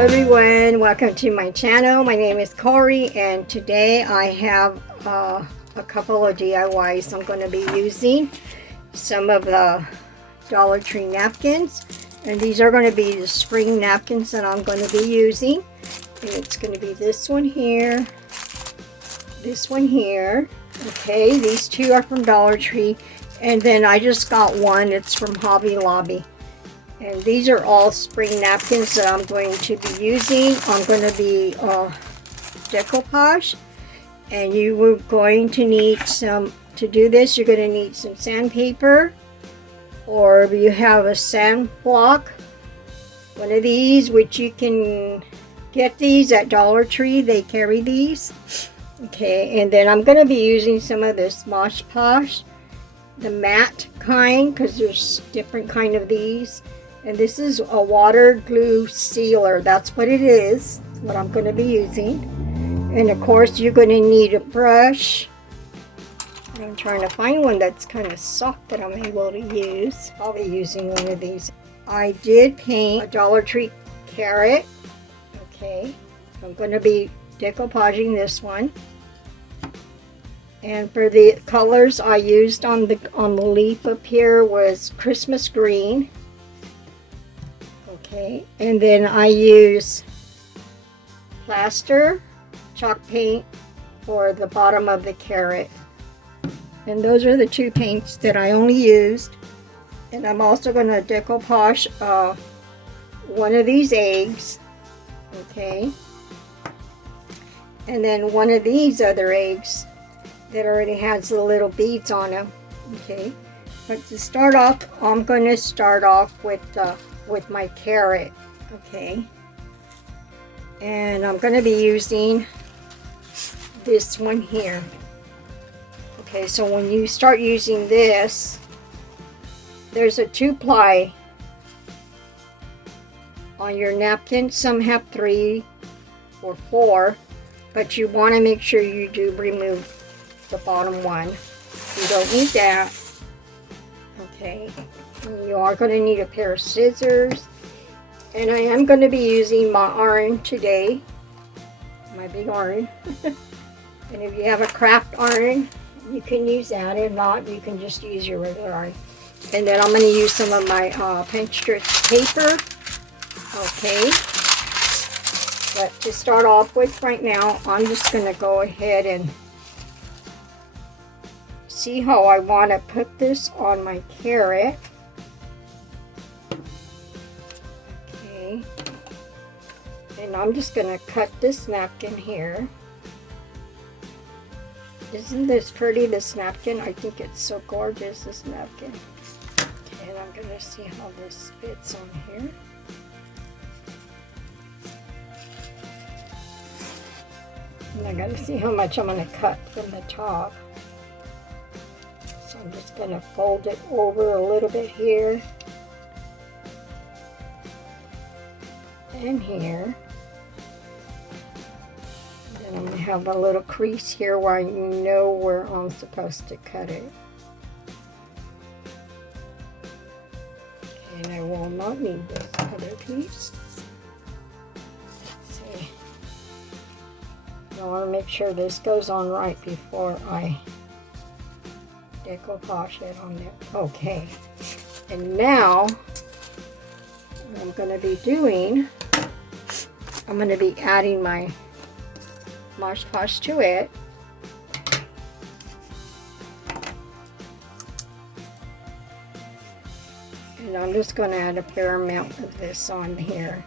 everyone, welcome to my channel. My name is Corey, and today I have a couple of DIYs. I'm going to be using some of the Dollar Tree napkins, and these are going to be the spring napkins that I'm going to be using. And it's going to be this one here, this one here. Okay, these two are from Dollar Tree, and then I just got one. It's from Hobby Lobby. And these are all spring napkins that I'm going to be using. I'm going to be decoupage. And you are going to need some, to do this, you're going to need some sandpaper. Or you have a sand block. One of these, which you can get these at Dollar Tree. They carry these. Okay, and then I'm going to be using some of this Mosh Posh. The matte kind, because there's different kind of these. And this is a water glue sealer. That's what it is. That's what I'm going to be using. And of course, you're going to need a brush. I'm trying to find one that's kind of soft that I'm able to use. I'll be using one of these. I did paint a Dollar Tree carrot. Okay. I'm going to be decoupaging this one. And for the colors I used on the leaf up here was Christmas green. Okay, and then I use plaster chalk paint for the bottom of the carrot. And those are the two paints that I only used. And I'm also going to decoupage one of these eggs. Okay. And then one of these other eggs that already has the little beads on them. Okay. But to start off, I'm going to start off with my carrot. Okay, and I'm going to be using this one here. Okay, so when you start using this, there's a 2-ply on your napkin. Some have 3 or 4, but you want to make sure you do remove the bottom one. You don't need that. Okay. You are going to need a pair of scissors, and I am going to be using my iron today, my big iron. And if you have a craft iron, you can use that. If not, you can just use your regular iron. And then I'm going to use some of my pinch stretch paper. Okay, but to start off with right now, I'm just going to go ahead and see how I want to put this on my carrot. And I'm just going to cut this napkin here. Isn't this pretty, this napkin? I think it's so gorgeous, this napkin. And I'm going to see how this fits on here. And I got to see how much I'm going to cut from the top. So I'm just going to fold it over a little bit here. And here. And I'm going to have a little crease here where I know where I'm supposed to cut it. Okay, and I will not need this other piece. Let's see. I want to make sure this goes on right before I decoupage it on there. Okay. And now, what I'm going to be doing, I'm going to be adding my Mosh Posh to it. And I'm just going to add a fair amount of this on here.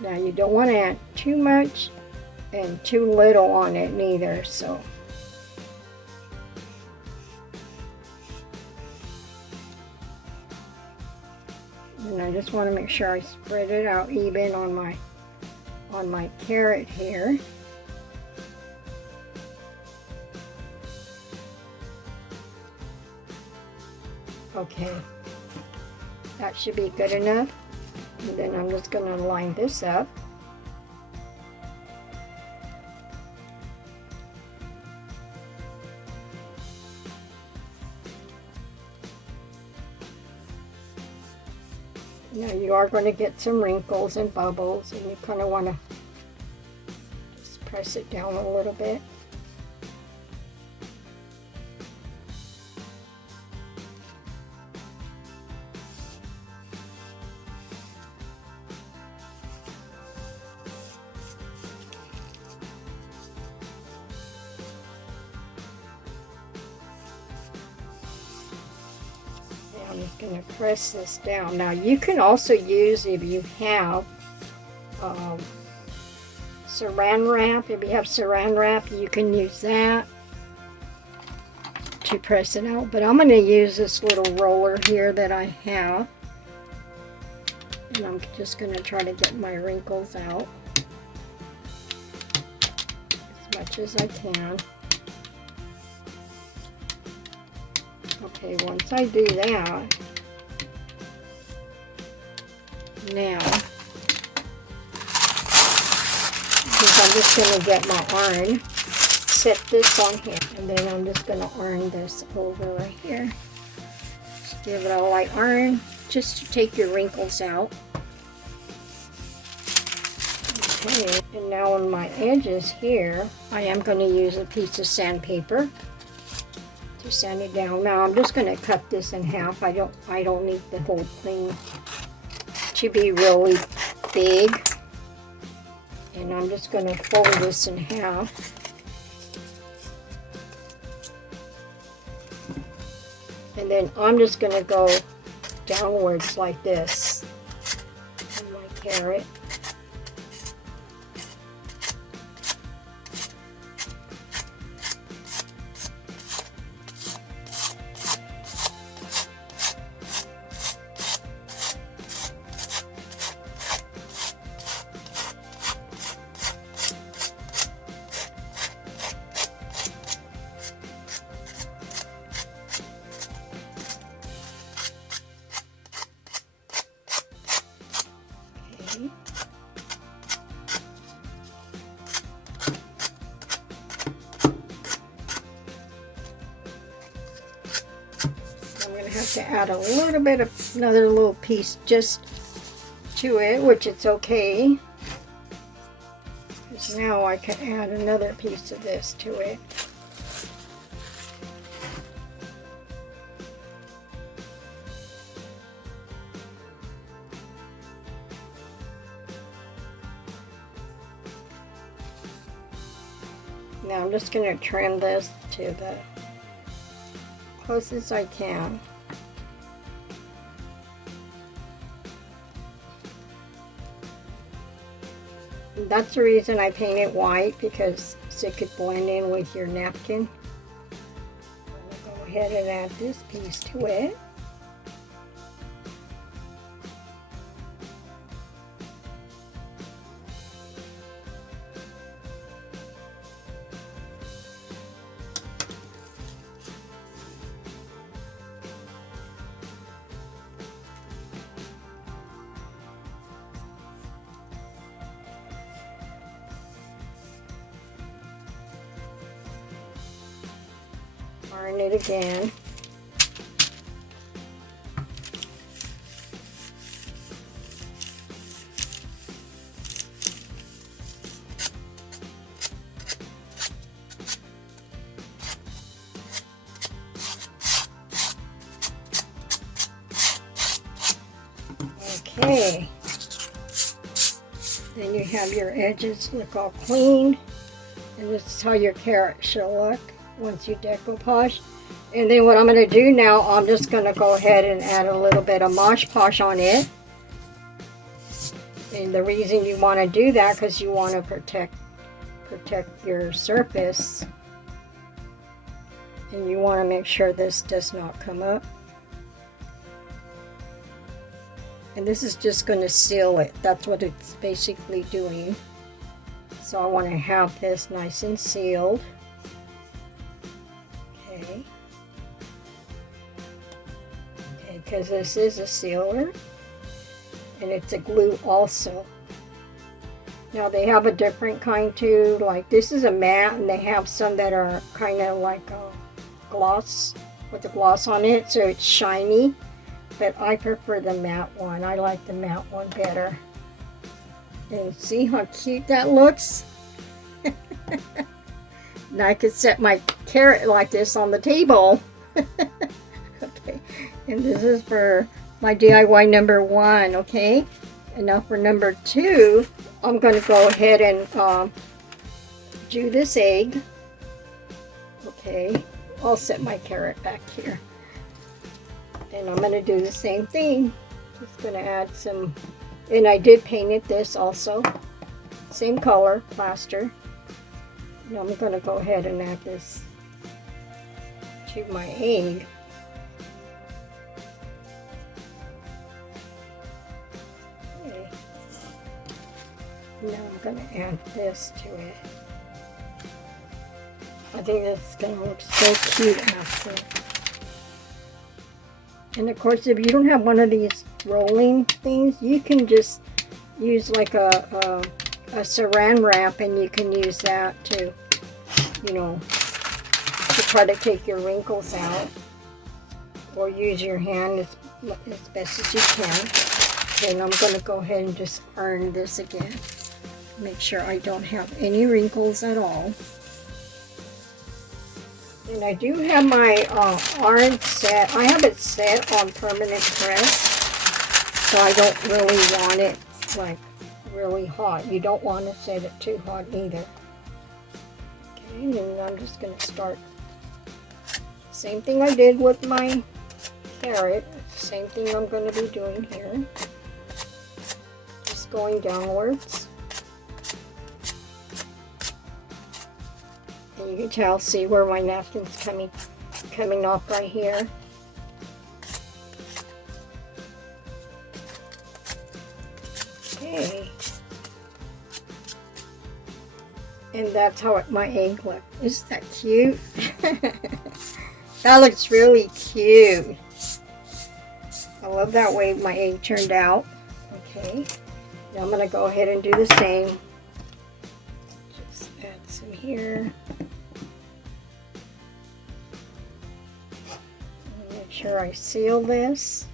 Now you don't want to add too much and too little on it neither, so. And I just want to make sure I spread it out even on my carrot here. Okay, that should be good enough. And then I'm just going to line this up. Now you are going to get some wrinkles and bubbles, and you kind of want to just press it down a little bit. I'm just going to press this down. Now you can also use, if you have saran wrap, you can use that to press it out. But I'm going to use this little roller here that I have. And I'm just going to try to get my wrinkles out as much as I can. Okay, once I do that, now, I'm just going to get my iron, set this on here, and then I'm just going to iron this over right here. Just give it a light iron, just to take your wrinkles out. Okay, and now on my edges here, I am going to use a piece of sandpaper to sand it down. Now I'm just going to cut this in half. I don't need the whole thing to be really big. And I'm just going to fold this in half. And then I'm just going to go downwards like this on my carrot. Have to add a little bit of another little piece just to it, which it's okay, because now I can add another piece of this to it. Now I'm just going to trim this to the closest I can. That's the reason I paint it white, because so it could blend in with your napkin. I'm going to go ahead and add this piece to it. Iron it again. Okay. Then you have your edges look all clean, and this is how your carrot should look once you decoupage. And then what I'm going to do now, I'm just going to go ahead and add a little bit of Mosh Posh on it. And the reason you want to do that, because you want to protect your surface, and you want to make sure this does not come up. And this is just going to seal it. That's what it's basically doing. So I want to have this nice and sealed. Okay, because this is a sealer, and it's a glue also. Now they have a different kind too, like this is a matte, and they have some that are kind of like a gloss, with a gloss on it, so it's shiny. but I prefer the matte one. I like the matte one better. And see how cute that looks? Now I could set my carrot like this on the table. Okay, and this is for my DIY number 1, okay? And now for number 2, I'm going to go ahead and do this egg. Okay, I'll set my carrot back here. And I'm going to do the same thing. Just going to add some, and I did paint it this also. Same color, plaster. Now I'm going to go ahead and add this to my egg. Okay. Now I'm going to add this to it. I think this is going to look so cute after. And of course, if you don't have one of these rolling things, you can just use like a saran wrap, and you can use that to, you know, to try to take your wrinkles out, or use your hand as best as you can. Then I'm going to go ahead and just iron this again. Make sure I don't have any wrinkles at all. And I do have my iron set. I have it set on permanent press, so I don't really want it like really hot. You don't want to set it too hot either. Okay, and I'm just going to start. Same thing I did with my carrot. Same thing I'm going to be doing here. Just going downwards. And you can tell, see where my napkin's coming off right here. Okay. And that's how my egg looks. Isn't that cute? That looks really cute. I love that way my egg turned out. Okay. Now I'm going to go ahead and do the same. Just add some here. Make sure I seal this.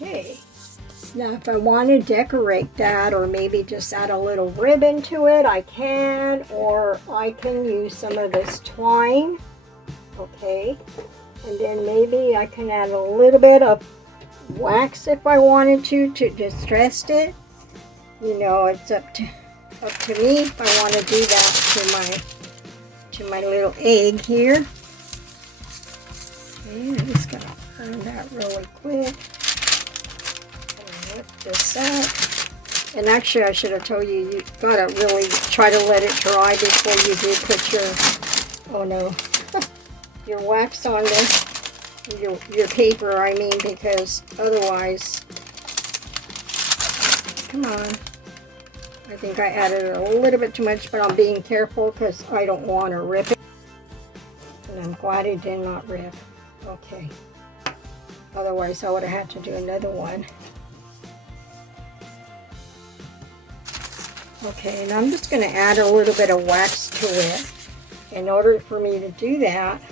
Okay. Now if I want to decorate that, or maybe just add a little ribbon to it, I can, or I can use some of this twine. Okay. And then maybe I can add a little bit of wax if I wanted to distress it. You know, it's up to me if I want to do that to my little egg here. Okay, I'm just gonna turn that really quick. Whip this out. And actually, I should have told you, you gotta really try to let it dry before you do put your, oh no, your wax on this, your paper, I mean, because otherwise, come on. I think I added a little bit too much, but I'm being careful because I don't want to rip it. And I'm glad it did not rip. Okay. Otherwise, I would have had to do another one. Okay, and I'm just going to add a little bit of wax to it. In order for me to do that,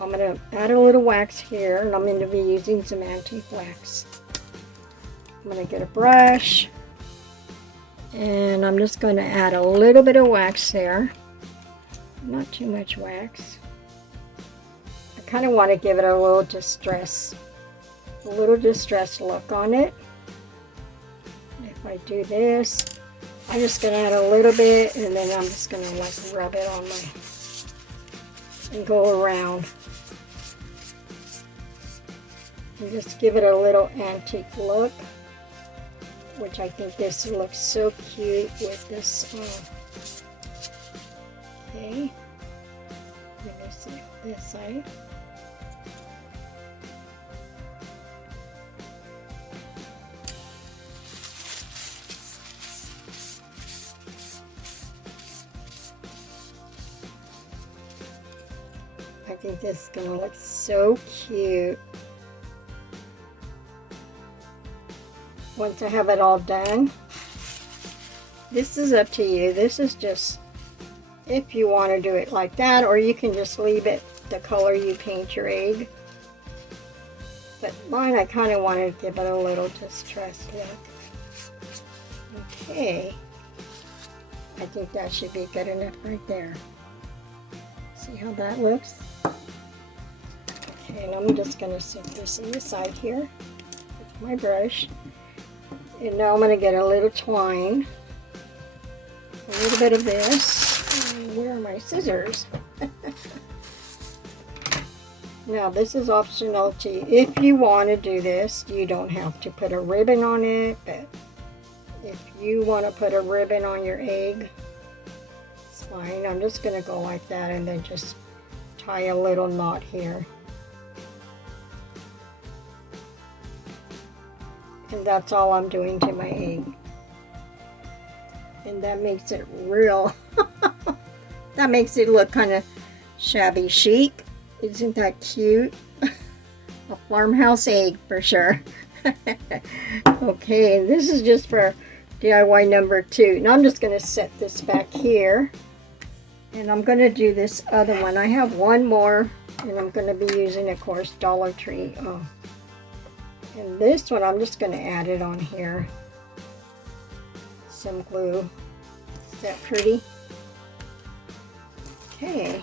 I'm going to add a little wax here, and I'm going to be using some antique wax. I'm going to get a brush, and I'm just going to add a little bit of wax there. Not too much wax. I kind of want to give it a little distress look on it. If I do this, I'm just going to add a little bit, and then I'm just going to like rub it on and go around. And just give it a little antique look, which I think this looks so cute with this. Okay, let me see this side. I think this is going to look so cute. Once I have it all done, this is up to you. This is just if you want to do it like that, or you can just leave it the color you paint your egg. But mine, I kind of want to give it a little distressed look. Okay, I think that should be good enough right there. See how that looks? Okay, and I'm just going to set this in the side here with my brush. And now I'm going to get a little twine, a little bit of this. Where are my scissors? Now this is optional to you. If you want to do this, you don't have to put a ribbon on it, but if you want to put a ribbon on your egg, it's fine. I'm just going to go like that and then just tie a little knot here. And that's all I'm doing to my egg. And that makes it real. That makes it look kind of shabby chic. Isn't that cute? A farmhouse egg for sure. Okay, this is just for DIY number 2. Now I'm just going to set this back here. And I'm going to do this other one. I have one more, and I'm going to be using, of course, Dollar Tree. And this one, I'm just going to add it on here. Some glue. Is that pretty? Okay.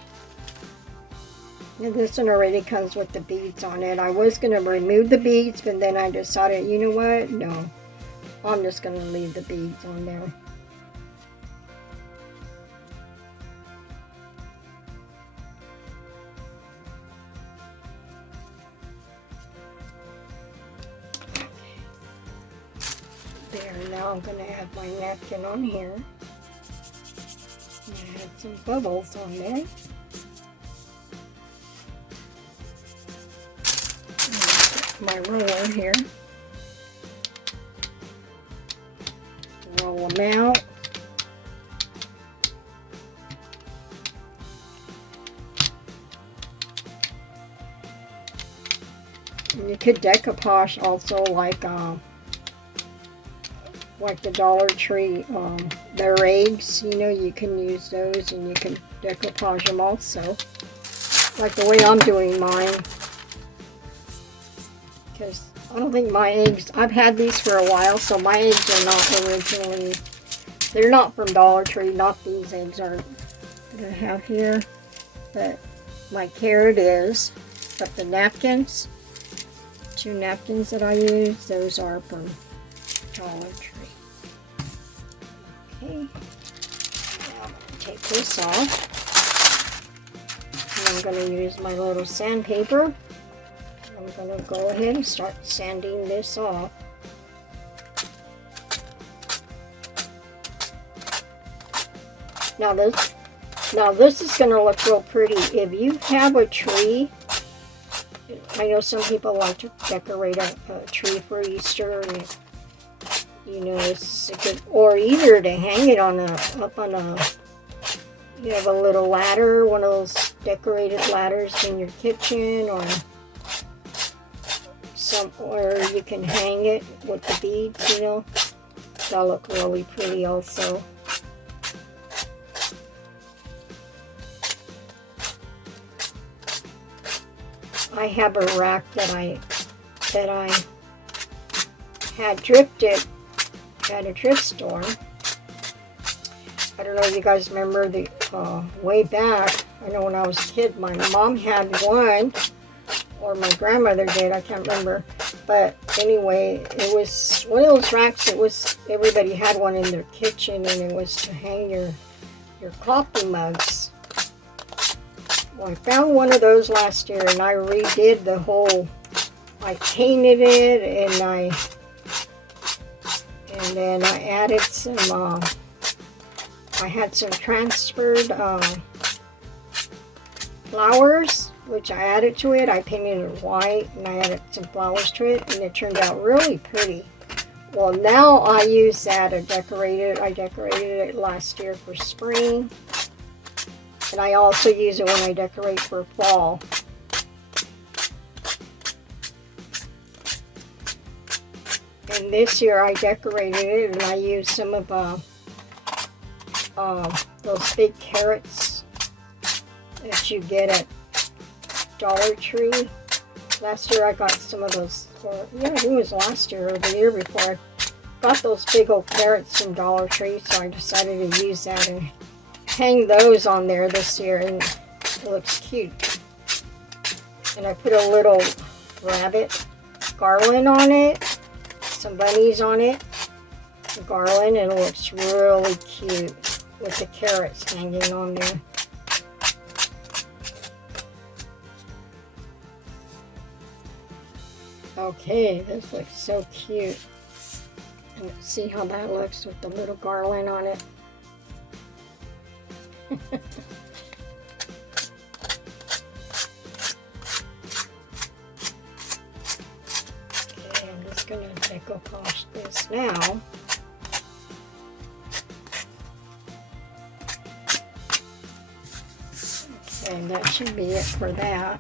And this one already comes with the beads on it. I was going to remove the beads, but then I decided, you know what? No. I'm just going to leave the beads on there. There, now I'm going to add my napkin on here. Add some bubbles on there. My roller here. Roll them out. And you could decoupage also like the Dollar Tree, their eggs, you know, you can use those and you can decoupage them also, like the way I'm doing mine, because I don't think my eggs, I've had these for a while, so my eggs are not originally, they're not from Dollar Tree, not these eggs are that I have here, but my carrot is, but the napkins, 2 napkins that I use, those are from Dollar Tree. Okay, now I'm going to take this off, and I'm going to use my little sandpaper. I'm going to go ahead and start sanding this off. Now this is going to look real pretty. If you have a tree, I know some people like to decorate a tree for Easter, and you know, it's a good, or either to hang it on up on a, you have a little ladder, one of those decorated ladders in your kitchen, or you can hang it with the beads, you know, that'll look really pretty also. I have a rack that I had thrifted at a thrift store. I don't know if you guys remember the way back. I know when I was a kid, my mom had one, or my grandmother did. I can't remember. But anyway, it was one of those racks. It was, everybody had one in their kitchen, and it was to hang your coffee mugs. Well, I found one of those last year, and I redid the whole. I painted it, and then I added some, I had some transferred flowers, which I added to it. I painted it white, and I added some flowers to it, and it turned out really pretty. Well, now I use that to decorate it. I decorated it last year for spring, and I also use it when I decorate for fall. And this year I decorated it, and I used some of those big carrots that you get at Dollar Tree. Last year I got some of those, or yeah, I think it was last year or the year before. I got those big old carrots from Dollar Tree, so I decided to use that and hang those on there this year, and it looks cute. And I put a little rabbit garland on it, some bunnies on it, the garland, and it looks really cute with the carrots hanging on there. Okay, this looks so cute. And see how that looks with the little garland on it. Okay, I'm just going to decoupage this now. Okay, that should be it for that.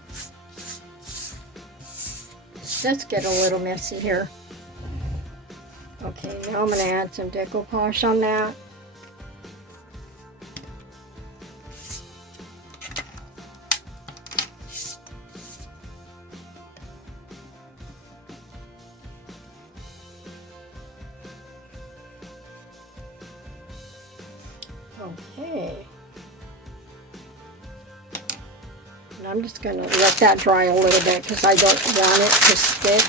Let's get a little messy here. Okay, now I'm going to add some decoupage on that. Okay. And I'm just going to let that dry a little bit because I don't want it to stick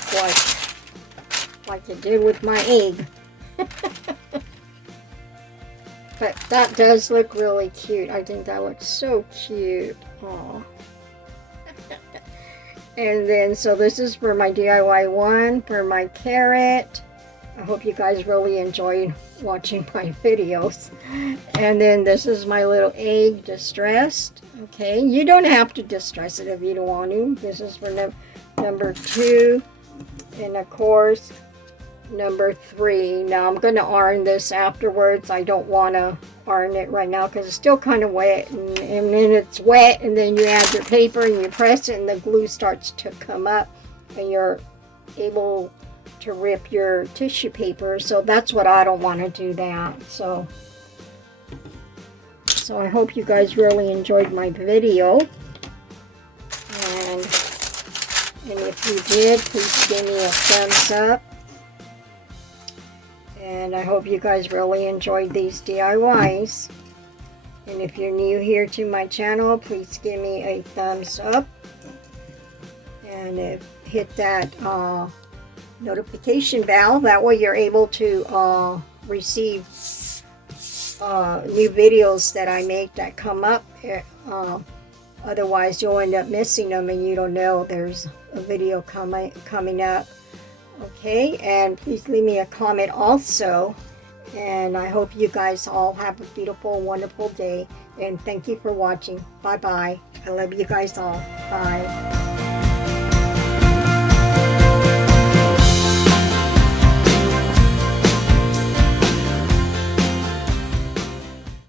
like it did with my egg. But that does look really cute. I think that looks so cute. Aww. And then, so this is for my DIY one, for my carrot. I hope you guys really enjoyed watching my videos. And then this is my little egg distressed. Okay, you don't have to distress it if you don't want to. This is for number 2. And of course, number 3. Now I'm going to iron this afterwards. I don't want to iron it right now because it's still kind of wet. And then it's wet, and then you add your paper and you press it, and the glue starts to come up, and you're able to rip your tissue paper. So that's what I don't want to do that. So I hope you guys really enjoyed my video. And if you did, please give me a thumbs up. And I hope you guys really enjoyed these DIYs. And if you're new here to my channel, please give me a thumbs up. And hit that notification bell. That way you're able to receive new videos that I make that come up. Otherwise, you'll end up missing them and you don't know there's a video coming up. Okay, and please leave me a comment also. And I hope you guys all have a beautiful, wonderful day. And thank you for watching. Bye-bye. I love you guys all. Bye.